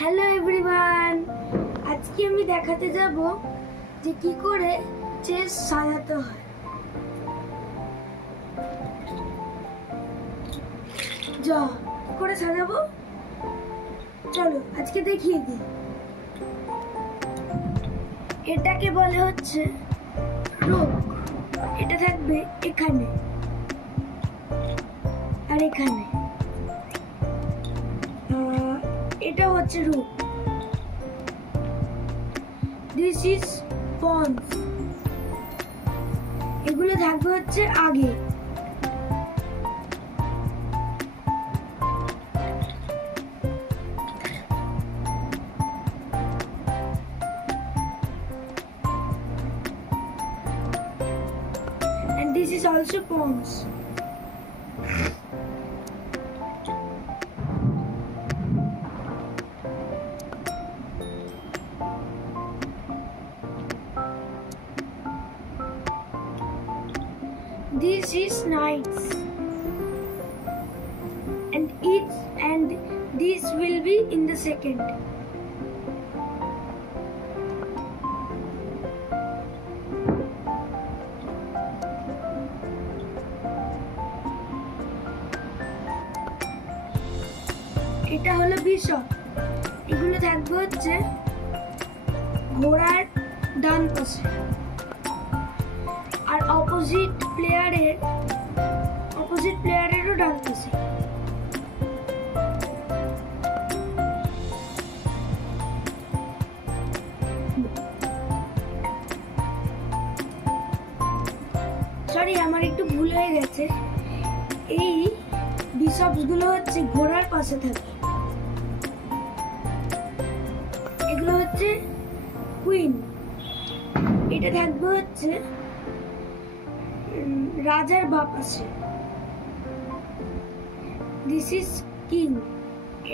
Hello everyone, আজকে আমি দেখাতে যাব যে কি করে চেস সাজাতে হয়। যা কি করে সাজাবো চলো আজকে দেখিয়ে দিই। এটাকে বলে হচ্ছে রুক। এটা থাকবে এখানে আর এখানে। এটা হচ্ছে রুক। This is ponds. এগুলো থাকবে হচ্ছে আগে। And this is also pawns. This is knights, and this will be in the second. এটা হলো বিশপ। এগুলো থাকবে হচ্ছে ঘোড়ার ডান পাশে আর অপোজিট প্লেয়ারেরও ডান পাশে। সরি, আমার একটু ভুল হয়ে গেছে। এই বিশপস গুলো হচ্ছে ঘোড়ার পাশে থাকে। এগুলো হচ্ছে কুইন। এটা থাকবে হচ্ছে রাজার বাঁ পাশে। This is king.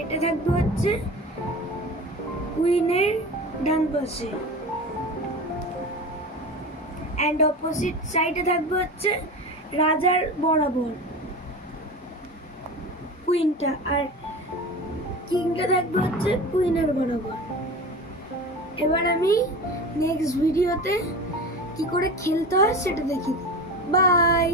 এটা থাকবে হচ্ছে কুইনের ডান পাশে। এন্ড অপোজিট সাইডে থাকবে হচ্ছে রাজার বরাবর কুইনটা, আর কিংটা থাকবে হচ্ছে কুইনের বরাবর। এবার আমি নেক্সট ভিডিওতে কি করে খেলতে হয় সেটা দেখিয়ে দিই। বাই।